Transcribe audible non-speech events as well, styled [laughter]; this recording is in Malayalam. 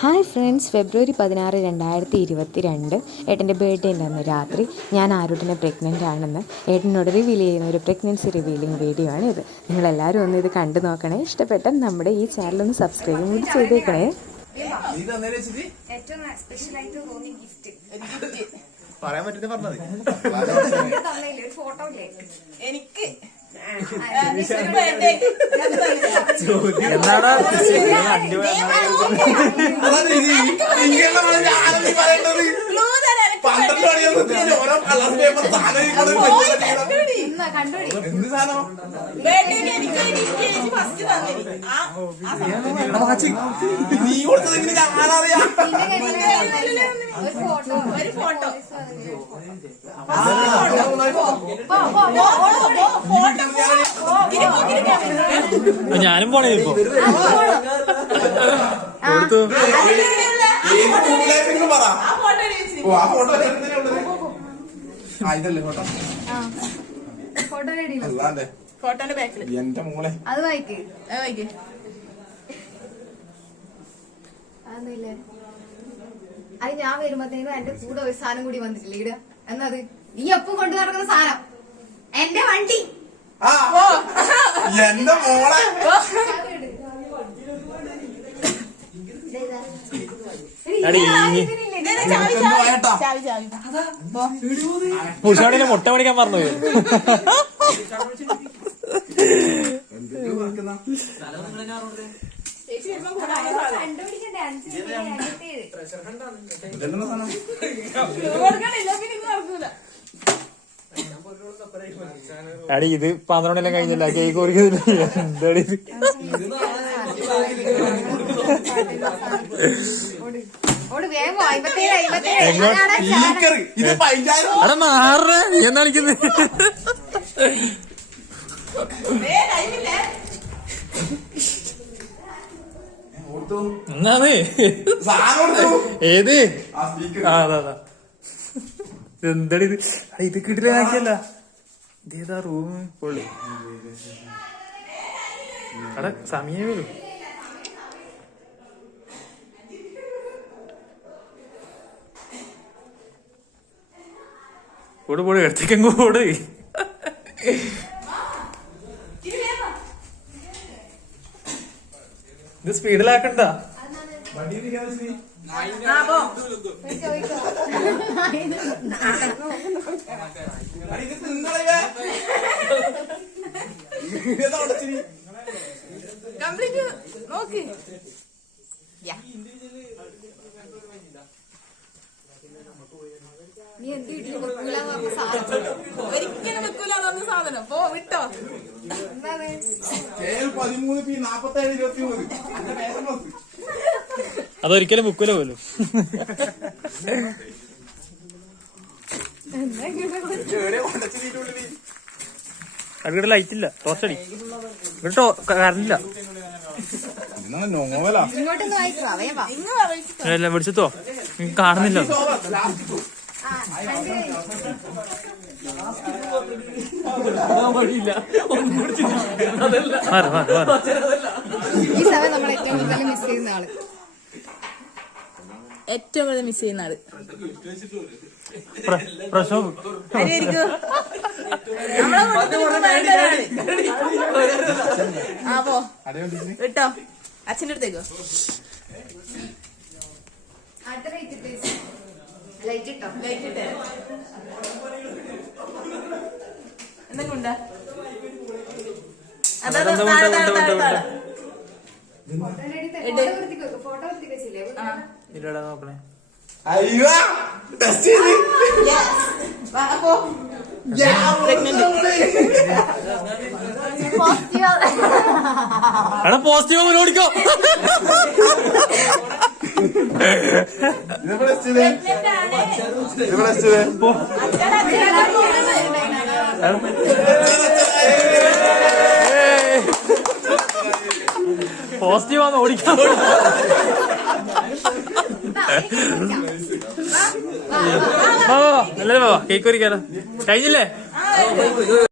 ഹായ് ഫ്രണ്ട്സ് ഫെബ്രുവരി പതിനാറ് രണ്ടായിരത്തി ഇരുപത്തി രണ്ട് ഏട്ടന്റെ ബർത്ത്ഡേ അന്ന് രാത്രി ഞാൻ ആരുട്ടിനെ പ്രഗ്നന്റ് ആണെന്ന് ഏട്ടനോട് റിവീൽ ചെയ്യുന്ന ഒരു പ്രഗ്നൻസി റിവീലിംഗ് വീഡിയോ ആണ് ഇത്. നിങ്ങളെല്ലാവരും ഒന്ന് ഇത് കണ്ടു നോക്കണേ. ഇഷ്ടപ്പെട്ട നമ്മുടെ ഈ ചാനൽ ഒന്ന് സബ്സ്ക്രൈബ് കൂടി ചെയ്തേക്കണേ. ഏറ്റവും തോന്നിയ ഗിഫ്റ്റ് പറയാൻ പറ്റുന്ന പറഞ്ഞത് ഫോട്ടോ ഇല്ലേ? എനിക്ക്. പറയേണ്ടത്? പന്ത്രണ്ട് മണിയൊന്നും ഓരോ കളർ പേപ്പർ സാധനം നീ ഒരു ഫോട്ടോ ഒരു ഫോട്ടോ ഞാനും പോണേ ഇപ്പൊ ആ ഫോട്ടോ വെച്ചിട്ട് ആ ഫോട്ടോ വെച്ചിട്ടുള്ളത് ആ ഇതല്ലേ ഫോട്ടോ ഫോട്ടോ അല്ലാതെ. ഫോട്ടോന്റെ ബാക്കിൽ എന്റെ മോളെ. അത് വായിക്ക്. വായിക്കേ. അതൊന്നുമില്ലേ അത് ഞാൻ വരുമ്പത്തേനും എന്റെ കൂടെ ഒരു സാധനം കൂടി വന്നിട്ടില്ല? ഇട. എന്നത് നീ എപ്പം കൊണ്ടു നടക്കുന്ന സാധനം. എന്റെ വണ്ടി. ആ. എന്റെ മോളെ. എടി, ഈ- ചാവി എന്ത് പോയേട്ടാ? ചാവി ചാവി. പുരുഷാണിനെ മുട്ട പഠിക്കാൻ പറഞ്ഞു [laughs] എടി ഇത് പന്ത്രണ്ടെല്ലാം കഴിഞ്ഞില്ല. കേക്ക് കുറിക്കുന്നില്ല. എന്താടി ഇത്? എങ്ങോട്ട്? ഇത് എടാ മാറേ എന്നാ എന്നാണ്? ഏത്? ആ അതാ അതാ. എന്താടി ഇത്? ഇത് കിട്ടില്ല ഇതേതാ റൂം പൊള്ളി. അവിടെ സമയം വരും. കൂടെ പോട് എടുത്തേക്കങ്ങ് പോട്. ഇത് സ്പീഡിലാക്കണ്ട? കംപ്ലീറ്റ് ഇരിക്കാതെ വെച്ച് നീ. ആ പോ ചോദിക്കോ അടി, ഇത് തിന്നളയേ. ഇതെന്താ ഉടച്ച് നീ? കംപ്ലീറ്റ് നോക്ക് യാ. നീ എന്ത് വീട്ടിൽ ഒരിക്കലും വെക്കൂല തന്ന സാധനം. പോ വിട്ടോ. എന്താണ് പതിമൂന്ന് പി നാപ്പത്തേഴ് ഇരുപത്തി മൂന്ന്. അതൊരിക്കലും വെക്കൂല പോലും? അവിടെ ലൈറ്റ് ഇല്ല. ടോർച്ച് അടി. ഇവിടെ കറണ്ടില്ല നോവലാ. ഇങ്ങോട്ടൊന്ന് കാണുന്നില്ല. മാറി ഈ സമയം നമ്മൾ ഏറ്റവും കൂടുതൽ മിസ് ചെയ്യുന്ന ആൾ. ഏറ്റവും കൂടുതൽ മിസ് ചെയ്യുന്ന ആൾ. പ്ര- പ്രശോഭ്. ആരെയായിരിക്കും? നമ്മളെ കൂട്ടത്തിൽ വേണ്ട ഒരാൾ. ആ പോ അടേ കണ്ടിട്ട് വിട്ടോ അച്ഛന്റെ അടുത്തേക്കോ അടുത്ത ലൈറ്റ് ഇട്ടോ ലൈറ്റ് എന്തെങ്കിലും അയ്യോ ടെസ്റ്റ് പോസിറ്റീവ് ഓടിക്കോ പോസിറ്റീവ് ആന്ന് ഓടിക്കാൻ വാ എല്ലാരും വാ കേക്ക് കുറിക്കാലോ കഴിഞ്ഞില്ലേ?